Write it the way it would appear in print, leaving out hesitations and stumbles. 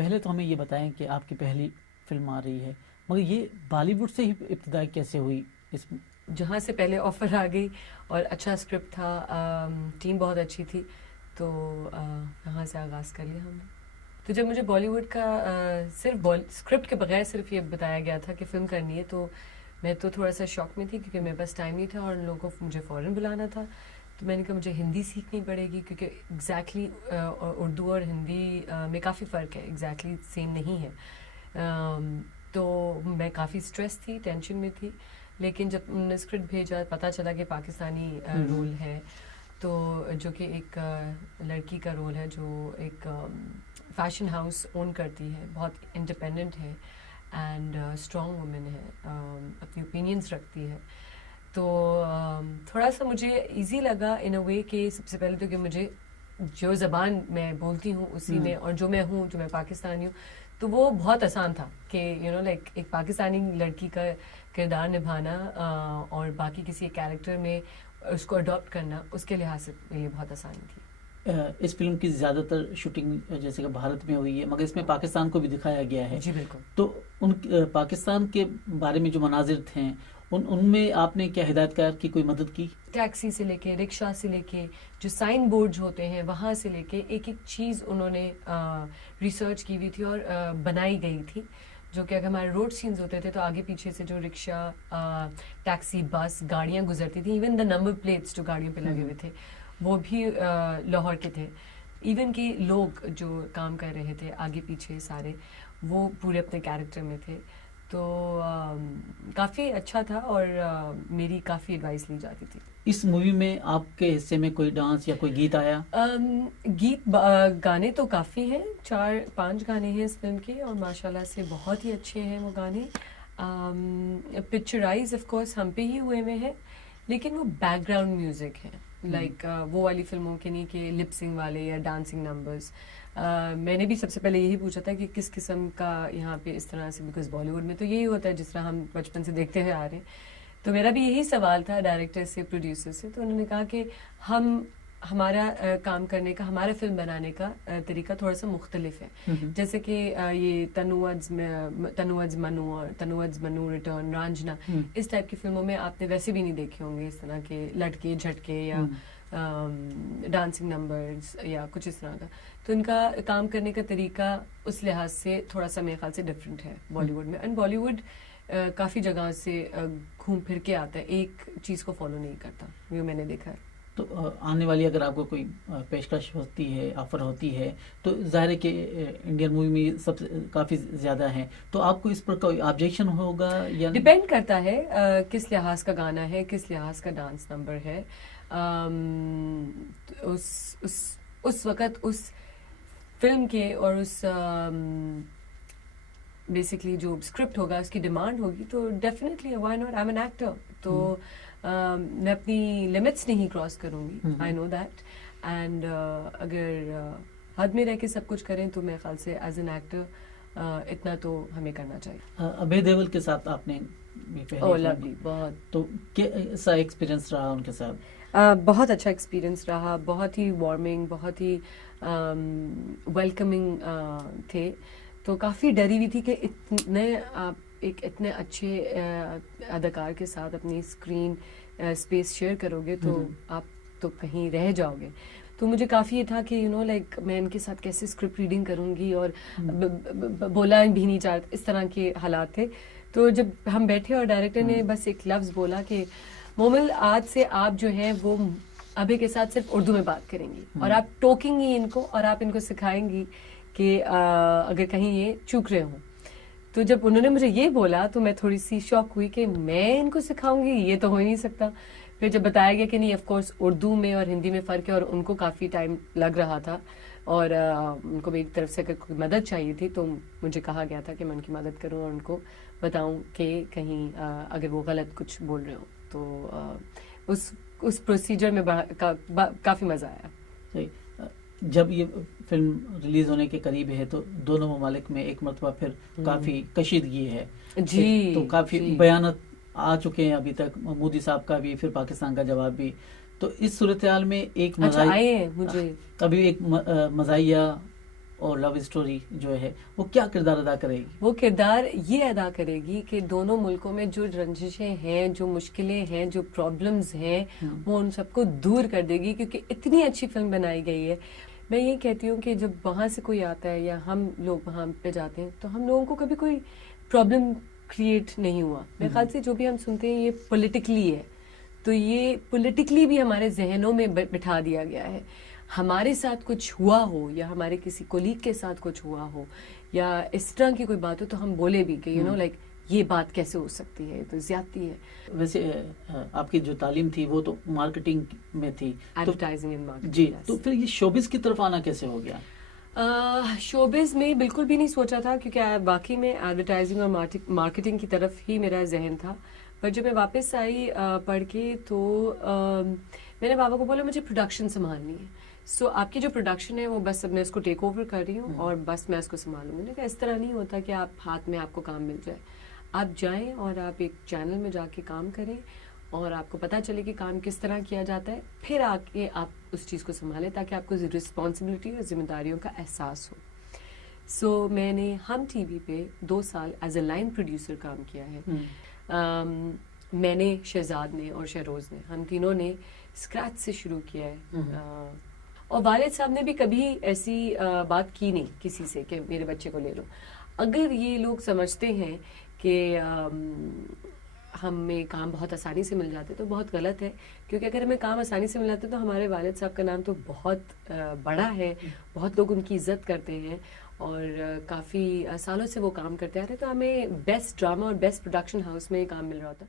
پہلے تو ہمیں یہ بتائیں کہ آپ کی پہلی فلم آ رہی ہے، مگر یہ بالی ووڈ سے ہی ابتدا کیسے ہوئی اس میں؟ جہاں سے پہلے آفر آ گئی اور اچھا اسکرپٹ تھا، ٹیم بہت اچھی تھی، تو وہاں سے آغاز کر لیا ہم نے. تو جب مجھے بالی ووڈ کا صرف اسکرپٹ کے بغیر صرف یہ بتایا گیا تھا کہ فلم کرنی ہے، تو میں تو تھوڑا سا شوق میں تھی کیونکہ میرے پاس ٹائم نہیں تھا اور ان لوگوں کو مجھے فوراً بلانا تھا. تو میں نے کہا مجھے ہندی سیکھنی پڑے گی کیونکہ ایگزیکٹلی اردو اور ہندی میں کافی فرق ہے، ایگزیکٹلی سیم نہیں ہے. تو میں کافی اسٹریس تھی، ٹینشن میں تھی، لیکن جب انہوں نے اسکرپٹ بھیجا پتہ چلا کہ پاکستانی رول ہے، تو جو کہ ایک لڑکی کا رول ہے جو ایک فیشن ہاؤس اون کرتی ہے، بہت انڈیپینڈنٹ ہے اینڈ اسٹرانگ وومن ہے، اپنی اوپینینس رکھتی ہے. تو تھوڑا سا مجھے ایزی لگا ان اے وے کہ سب سے پہلے تو کہ مجھے جو زبان میں بولتی ہوں اسی میں، اور جو میں ہوں، جو میں پاکستانی ہوں، تو وہ بہت آسان تھا کہ لائک ایک پاکستانی لڑکی کا کردار نبھانا اور باقی کسی کیریکٹر میں اس کو اڈاپٹ کرنا، اس کے لحاظ سے میرے لیے بہت آسانی تھی. اس فلم کی زیادہ تر شوٹنگ جیسے کہ بھارت میں ہوئی ہے، مگر اس میں پاکستان کو بھی دکھایا گیا ہے. جی بالکل. تو ان پاکستان کے بارے میں جو مناظر تھے ان میں آپ نے کیا ہدایت کار کی کوئی مدد کی؟ ٹیکسی سے لے کے، رکشا سے لے کے، جو سائن بورڈ ہوتے ہیں وہاں سے لے کے ایک ایک چیز انہوں نے ریسرچ کی ہوئی تھی اور بنائی گئی تھی. جو کہ اگر ہمارے روڈ سینز ہوتے تھے تو آگے پیچھے سے جو رکشا، ٹیکسی، بس، گاڑیاں گزرتی تھیں، ایون دا نمبر پلیٹس جو گاڑیوں پہ لگے ہوئے تھے وہ بھی لاہور کے تھے. ایون کہ لوگ جو کام کر رہے تھے آگے پیچھے سارے، وہ پورے اپنے کیریکٹر میں تھے. تو کافی اچھا تھا اور میری کافی ایڈوائس لی جاتی تھی. اس مووی میں آپ کے حصے میں کوئی ڈانس یا کوئی گیت آیا؟ گیت گانے تو کافی ہیں، 4-5 گانے ہیں اس فلم کے اور ماشاءاللہ سے بہت ہی اچھے ہیں وہ گانے. پکچرائز آف کورس ہم پہ ہی ہوئے ہوئے ہیں، لیکن وہ بیک گراؤنڈ میوزک ہے، لائک وہ والی فلموں کے نہیں کہ لپسنگ والے یا ڈانسنگ نمبرز. میں نے بھی سب سے پہلے یہی پوچھا تھا کہ کس قسم کا یہاں پہ اس طرح سے، بیکاز بالی ووڈ میں تو یہی ہوتا ہے جس طرح ہم بچپن سے دیکھتے ہوئے آ رہے ہیں. تو میرا بھی یہی سوال تھا ڈائریکٹر سے، پروڈیوسر سے. تو انہوں نے کہا کہ ہمارا کام کرنے کا، ہمارا فلم بنانے کا طریقہ تھوڑا سا مختلف ہے. جیسے کہ یہ تنوعز منو اور تنوعز منو ریٹرن، رانجھنا، اس ٹائپ کی فلموں میں آپ نے ویسے بھی نہیں دیکھے ہوں گے اس طرح کے لٹکے جھٹکے یا ڈانسنگ نمبرز یا کچھ اس طرح کا. تو ان کا کام کرنے کا طریقہ اس لحاظ سے تھوڑا سا میرے خیال سے ڈفرینٹ ہے بالی ووڈ میں. اینڈ بالی ووڈ کافی جگہ سے گھوم پھر کے آتا ہے، ایک چیز کو فالو نہیں کرتا، یہ میں نے دیکھا ہے. تو آنے والی اگر آپ کو کوئی پیشکش ہوتی ہے، آفر ہوتی ہے، تو ظاہر ہے کہ انڈین مووی میں سب کافی زیادہ ہیں، تو آپ کو اس پر کوئی آبجیکشن ہوگا یا؟ ڈپینڈ کرتا ہے کس لحاظ کا گانا ہے، کس لحاظ کا ڈانس نمبر ہے. اس وقت اس فلم کے اور اس بیسکلی جو اسکرپٹ ہوگا اس کی ڈیمانڈ ہوگی تو definitely why not, I am an actor. تو میں اپنی لمٹس نہیں کراس کروں گی، آئی نو دیٹ. اینڈ اگر حد میں رہ کے سب کچھ کریں تو میرے خیال سے ایز این ایکٹر اتنا تو ہمیں کرنا چاہیے. ابے دیول کے ساتھ آپ نے لولی، بہت. تو کیسا ایکسپیرینس رہا ان کے ساتھ؟ بہت اچھا ایکسپیرینس رہا، بہت ہی وارمنگ، بہت ہی ویلکمنگ تھے. تو کافی ڈری ہوئی تھی کہ اتنے اچھے اداکار کے ساتھ اپنی اسکرین اسپیس شیئر کرو گے تو آپ تو کہیں رہ جاؤ گے. تو مجھے کافی یہ تھا کہ لائک میں ان کے ساتھ کیسے اسکرپٹ ریڈنگ کروں گی اور بولا بھی نہیں چاہتا، اس طرح کے حالات تھے. تو جب ہم بیٹھے اور ڈائریکٹر نے بس ایک لفظ بولا کہ مومل آج سے آپ جو ہیں وہ ابے کے ساتھ صرف اردو میں بات کریں گی اور آپ ٹوکیں گی ان کو اور آپ ان کو سکھائیں گی کہ اگر کہیں یہ چوک رہے ہوں. تو جب انہوں نے مجھے یہ بولا تو میں تھوڑی سی شوق ہوئی کہ میں ان کو سکھاؤں گی، یہ تو ہو ہی نہیں سکتا. پھر جب بتایا گیا کہ نہیں آف کورس اردو میں اور ہندی میں فرق ہے اور ان کو کافی ٹائم لگ رہا تھا اور ان کو میری طرف سے اگر کوئی مدد چاہیے تھی تو مجھے کہا گیا تھا کہ میں ان کی مدد کروں اور ان کو بتاؤں کہ کہیں اگر وہ غلط کچھ بول رہے ہوں. تو اس پروسیجر میں کافی مزہ آیا. جب یہ فلم ریلیز ہونے کے قریب ہے تو دونوں ممالک میں ایک مرتبہ پھر کافی کشیدگی ہے. جی تو کافی بیانات آ چکے ہیں ابھی تک، مودی صاحب کا بھی، پھر پاکستان کا جواب بھی. تو اس صورتحال میں ایک آئے ہیں مجھے ابھی ایک مزاحیہ اور لو اسٹوری جو ہے وہ کیا کردار ادا کرے گی؟ وہ کردار یہ ادا کرے گی کہ دونوں ملکوں میں جو رنجشیں ہیں، جو مشکلیں ہیں، جو پرابلمز ہیں، وہ ان سب کو دور کر دے گی، کیونکہ اتنی اچھی فلم بنائی گئی ہے. میں یہ کہتی ہوں کہ جب وہاں سے کوئی آتا ہے یا ہم لوگ وہاں پہ جاتے ہیں تو ہم لوگوں کو کبھی کوئی پرابلم کریٹ نہیں ہوا. میرے خیال سے جو بھی ہم سنتے ہیں یہ پولیٹیکلی ہے، تو یہ پولیٹیکلی بھی ہمارے ذہنوں میں بٹھا دیا گیا ہے. ہمارے ساتھ کچھ ہوا ہو یا ہمارے کسی کولیگ کے ساتھ کچھ ہوا ہو یا اس طرح کی کوئی بات ہو تو ہم بولے بھی کہ لائک یہ بات کیسے ہو سکتی ہے، تو زیادتی ہے. ویسے آپ کی جو تعلیم تھی وہ تو مارکیٹنگ میں تھی، ایڈورٹائزنگ اینڈ مارکیٹنگ. جی، تو پھر یہ شوبز کی طرف آنا کیسے ہو گیا؟ شوبز میں بالکل بھی نہیں سوچا تھا، کیونکہ باقی میں ایڈورٹائزنگ اور مارکیٹنگ کی طرف ہی میرا ذہن تھا. پر جب میں واپس آئی پڑھ کے تو میں نے بابا کو بولا مجھے پروڈکشن سنبھالنی ہے. سو آپ کی جو پروڈکشن ہے وہ بس اب میں اس کو ٹیک اوور کر رہی ہوں اور بس میں اس کو سنبھالوں گی. کہ اس طرح نہیں ہوتا کہ آپ ہاتھ میں آپ کو کام مل جائے. آپ جائیں اور آپ ایک چینل میں جا کے کام کریں اور آپ کو پتہ چلے کہ کام کس طرح کیا جاتا ہے، پھر آ کے آپ اس چیز کو سنبھالیں تاکہ آپ کو رسپانسبلٹی اور ذمہ داریوں کا احساس ہو. سو میں نے ہم ٹی وی پہ 2 سال ایز اے لائن پروڈیوسر کام کیا ہے. میں نے، شہزاد نے اور شہروز نے، ہم تینوں نے اسکریچ سے شروع کیا ہے. اور والد صاحب نے بھی کبھی ایسی بات کی نہیں کسی سے کہ میرے بچے کو لے لو. اگر یہ لوگ سمجھتے ہیں کہ ہمیں کام بہت آسانی سے مل جاتے تو بہت غلط ہے، کیونکہ اگر ہمیں کام آسانی سے مل جاتے تو ہمارے والد صاحب کا نام تو بہت بڑا ہے، بہت لوگ ان کی عزت کرتے ہیں اور کافی سالوں سے وہ کام کرتے آ رہے ہیں. تو ہمیں بیسٹ ڈرامہ اور بیسٹ پروڈکشن ہاؤس میں یہ کام مل رہا ہوتا.